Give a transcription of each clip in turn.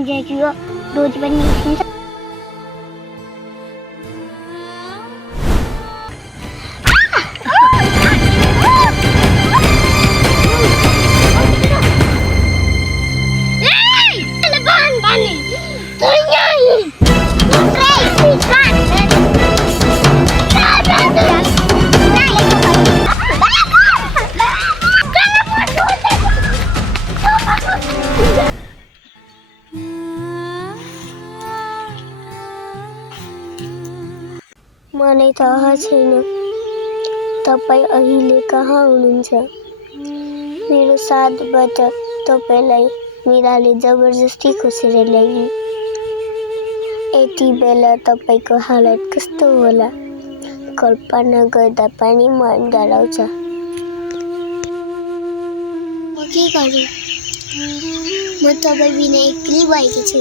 पञ्चायती हो रोज पनि निस्किन्छ। मलाई थाहा छैन तपाईँ अहिले कहाँ हुनुहुन्छ। मेरो साथबाट तपाईलाई मीराले जबरजस्ती खोसेर ल्याइन्। यति बेला तपाईको हालत कस्तो होला कल्पना गर्दा पनि मन डराउँछ। म के गरौँ, म तपाईँ बिना एक्लै भएकी छु।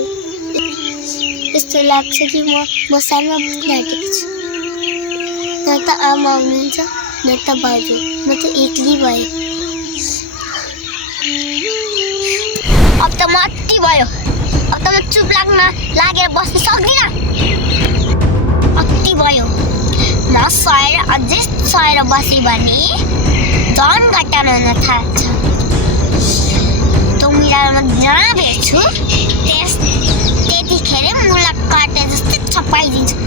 यस्तो लाग्छ कि म मसानमा पुग्न आँटेको छु। न त आमा हुनुहुन्छ न त बाजु, म त एक्लै भएँ। अब त म अति भयो, अब त म चुप लागेर बस्न सक्दिनँ। अति भयो, नसहेर अझै सहेर बसेँ भने झन् घटना हुन थाल्छ। त मिरामा जहाँ भेट्छु त्यतिखेर मुला काटे जस्तै छपाइदिन्छु।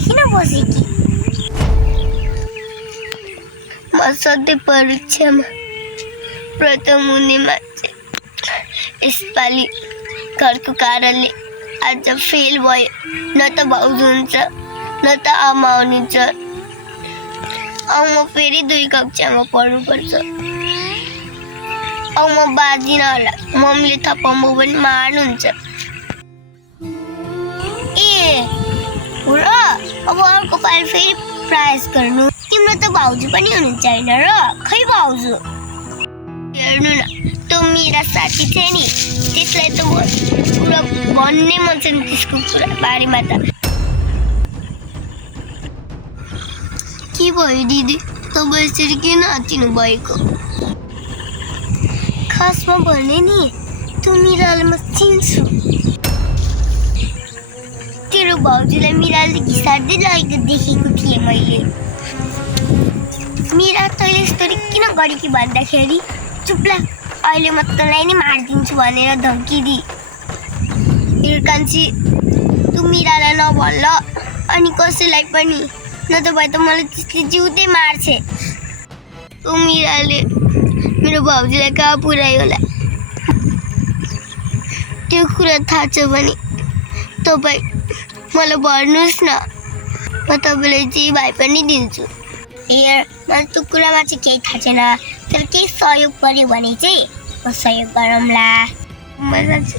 किन बसेकी? म सधैँ परीक्षामा प्रथम हुने मान्छे। यसपालि घरको कारणले आज फेल भयो। न त भाउजू हुन्छ न त आमा हुनुहुन्छ। अब म फेरि 2 कक्षामा पढ्नुपर्छ। अब म बाँधिन होला, मम्मीले थप्पमा पनि मार्नुहुन्छ। र अब अर्को पालि फेरि प्रयास गर्नु। तिम्रो त भाउजू पनि हुनुहुन्छ होइन र? खै भाउजू? हेर्नु न, त्यो मेरा साथी थियो नि, त्यसलाई त पुरा भन्नै मन छ नि त्यसको कुरा बारेमा त। के भयो दिदी, तपाईँ यसरी किन आँटिनु भएको? खासमा भने नि त्यो मिराले म चिन्छु। तेरो भाउजूलाई मिराले घिसार्दै लगेको देखेको थिएँ मैले। मिरा तैँले यस्तरी किन गरेकी भन्दाखेरि चुप लाग, अहिले म तँलाई नै मारिदिन्छु भनेर धम्की दिए। हिर्कान्छी तँ मिरालाई नभन ल, अनि कसैलाई पनि, नत्र त मलाई त्यसले जिउँदै मार्छे। त्यो मिराले मेरो भाउजूलाई कहाँ पुर्यायो होला। त्यो कुरा थाहा छ भने तपाईँ मलाई भन्नुहोस् न, म तपाईँलाई जे भए पनि दिन्छु। हेर, मलाई त्यो कुरामा चाहिँ केही थाहा छैन, तर केही सहयोग पर्यो भने चाहिँ म सहयोग गरौँला। म जान्छु।